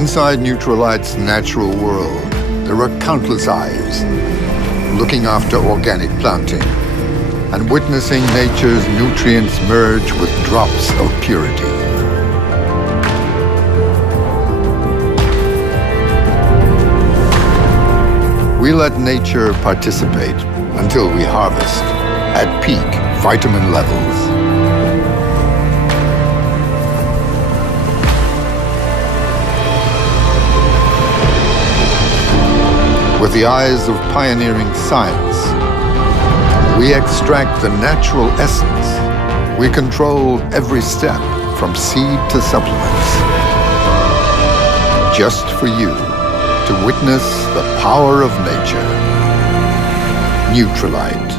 Inside Nutrilite's natural world, there are countless eyes looking after organic planting and witnessing nature's nutrients merge with drops of purity. We let nature participate until we harvest at peak vitamin levels. With the eyes of pioneering science, we extract the natural essence. We control every step from seed to supplements. Just for you to witness the power of nature. Nutrilite.